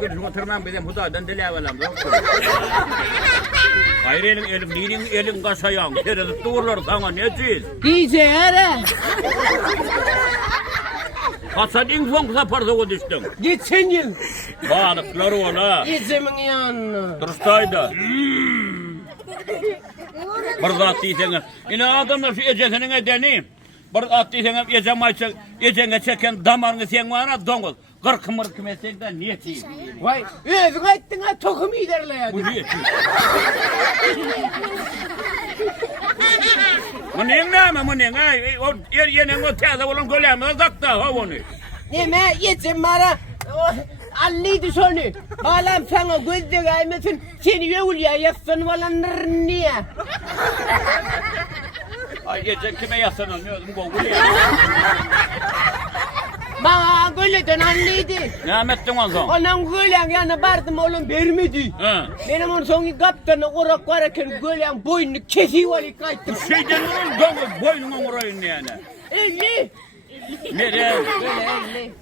gülüşün oturmam bizim Hudadan dile avalam. Hayır elin kaşayan. Terezi doğurlar sana neciz? Diyeceğim hele. Hasadın son kısa parza düştün. Geçen yıl. Balıkları ola. Geçemin yanına. Durustaydı. Bir zat diysene. Yine adamlar şu ecesinin edeni. Bir at diysene ecene çeken damarını sen var donuz. Kırkı mırkı meslekten niye çiğ? Vay, özün ettin ha tokum iderle. Bu niye çiğ? Bu neyin ne bu neyin? Yenin o teyze olan gölemi zakta ha onu. Neme geçen bana. Allıydı sonu. Balam sana gözde kaymasın. Seni yavulya yazsın valanır niye? Ay geçen kime yazsana ne oğlum bu ya? Bana göleden allıydı. Ne ettin o zaman? Ondan gölen yana bardım oğlum vermedi. Ha. Benim onun sonu kaptanı orak varken gölen boynunu kesiyor kayttım. Şeyden onun donuz boynuna vurayım yani. 50. Nereye? Böyle 50.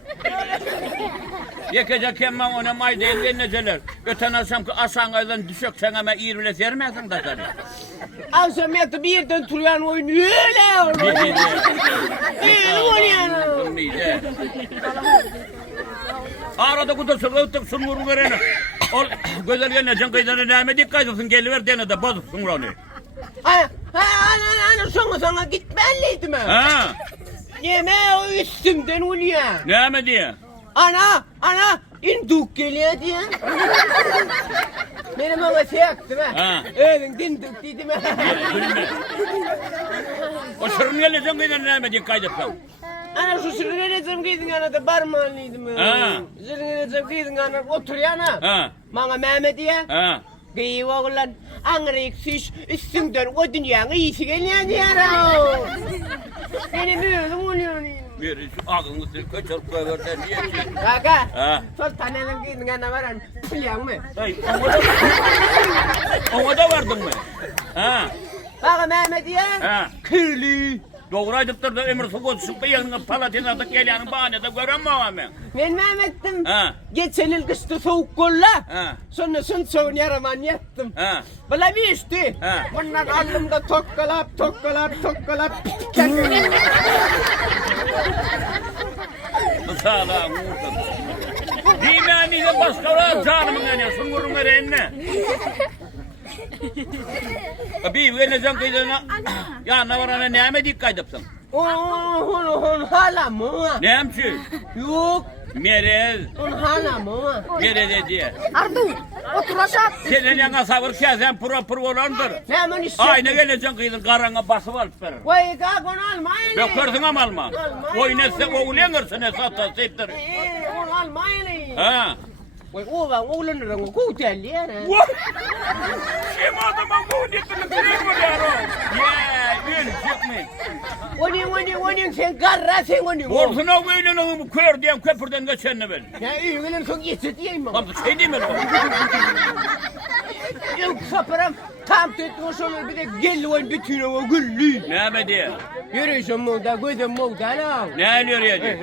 Yekecek hemen ona mayda elleneceler. Öten asam ki aşağıdan düşük sen ama iyi bile sermezsin da tabii. Akşam yatıp bir yerden turuyan oyunu öyle olur. Öyle oynuyor. Arada kudursun, ötüp sunmurun verene. Güzel geleceksin kıydana neyme dikkat etsin geliver dene de bozuksun onu. Ana sana gitmeliydim ben. Ha? Yeme o üstümden oluyor. Neyme diye? Ana induk geliyor diye. Benim ama şey yaktım ha. Ha. Öyle dinduk dedim ha. O şırın geleceksin kıydana neyme dikkat etsin. Ana şu sürüneceğim giydin ana da barmanlıydım. Ha. Sürüneceğim giydin ana oturuyor ana. Ha. Bana Mehmet'iye. Ha. Gıyı oğlan anreksiz üstünden o dünyanın iyisi geliyor diyorum. Benim öldüm oluyor. Bir şu ağzını köçür koyverden niye ki? Kaka. Ha. Sultanın giydin ana varan pılyan mı? Hayır, ona da vardın mı? Ha. Bana Mehmet'iye. Ha. Kirli. Doğraydıktır da ömür sokup şu yanına palatina da geliyanın bahanede göremem ben. Ben Mehmet'tim. Ha. Geçen yıl kışta soğuk kolla. Ha. Sonra son yaraman yattım. Ha. Bana bir işte. Ha. Bundan aldım da tokkalap. Sağlam vurdun. Dimeniyle başkaları canımın yani sunurun eline. Bir vereceksin kıydığına. Ya ne var ana neyme dikkat etsin. On hala mı? Neyemçi? Yok. Merez. On hala mı? Merez diye. Ardu, otur aşağı. Senin yana sabır kezen pura olandır. Ne aman işte. Aynı geleceksin kıydın karanga basıp alıp verir. Vay kakon almayın. Yok gördün ama alma. Oynatsa oğlanırsın esata seyittir. On almayın. Ha. Vay oğlan rango kutelli ya. Kim adama bu nitini kırıyor yaro? Yeah, bir çıkmayın. Oni sen garra sen oni. Ortuna böyle bu kör diyen köprüden geçenle ben. Ya ülkenin son geçti diyeyim mi? Tam şey değil mi o? Yok saparam tam tutmuş olur bir de gel oyun bütün o güllü. Ne be diye? Yürüyüşüm moda gözüm moda la. Ne alıyor ya diye?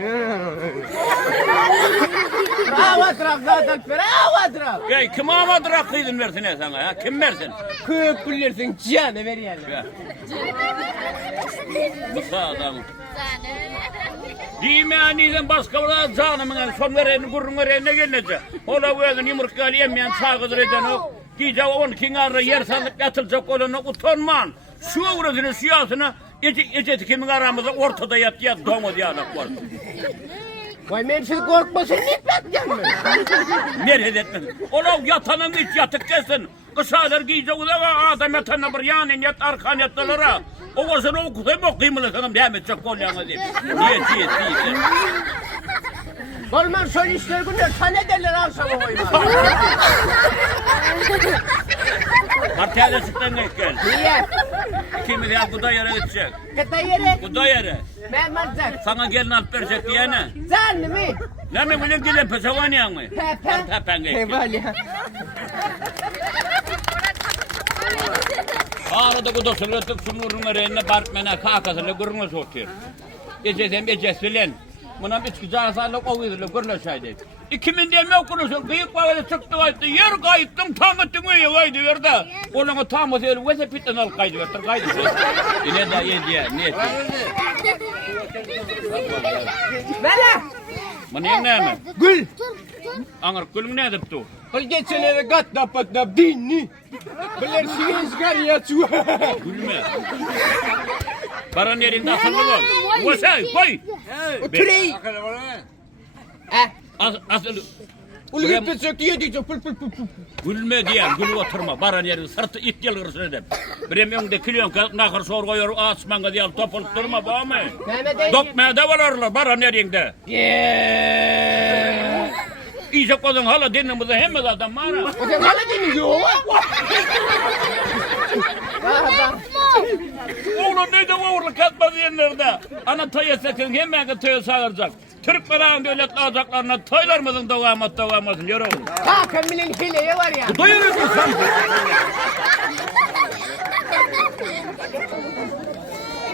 Avatraf zaten per avatraf. Ya kim amadır akıydın versin ya sana ya? Kim versin? Köpüllersin canı ver yani. Ya. Bu sağ adam. Diyme aniden başka bir canımın son vereni gurrun vereni gelince. Ola bu yazın yumurtkalı yemeyen sağıdır eden o. Giyce on kinarı yer sanıp yatılacak olanı utanman. Şu uğradığını siyasını eceti kimin aramızda ortada yat domu diye anak var. Vay ben siz korkmasın ne bekleyeceğim ben? Nerede etmedin? Ola yatanın iç yatık kesin. Kısadır giyce uzağa adam yatana bir yanın yat arkan yatalara. O varsa o okuyayım mı sanırım devam edecek kolyanı diye. Niye. Olmaz son işler günler sana derler akşam oyma. Partiyada çıktın gel. Niye? Kimi de kuda yere gidecek. Kata yere. Kuda yere. Ben marzak. Sana gelin alıp verecek diye ne? Zanlı mı? Ne mi bilin gidin peşavaniyan mı? Pepe. Pepen gel. Eyvallah. Arada kudasın ötüp sumurun eline barkmena kakasıyla guruna sokuyor. Geceden becesilen. Buna bir çıkacağı sağlık o yüzden guruna şahit. 2000 deme okursun. Kıyık bağlı çıktı kayıttı. Yer kayıttım tam ettim öyle kaydı verdi. Onun tam o seyir veze pitten al kaydı verdi. Kaydı verdi. Ne de ye diye. Ne etti? Valla. Bana ne mi? Gül. Anır gülüm ne edip tu? Kıl geçen eve kat da dinni. Bilirsiniz gariyatı. Gülme. Baran yerinde asılı ol. Vasay koy. Oturey. Ha. Asılı. Ulgip söktü yedi pul pul pul pul. Gülme diye gül oturma. Baran yerin sırtı it yılgırsın edip. Birem önde kilyon nakır sor koyuyor asmanga diye topulup durma bağ mı? Mehmet Dokmaya da vararlar baran yerinde. İyice kodun hala dinimizi hemmez adam bana. O sen hala dinliyor. Oğlum neydi uğurluk katmadı yerlerde. Ana toya sakın hemen toya sağıracak. Türkmen'in devlet alacaklarına toylar mısın doğamasın yürü oğlum. Ha Kamil'in hileye var ya. Doyurursun sen.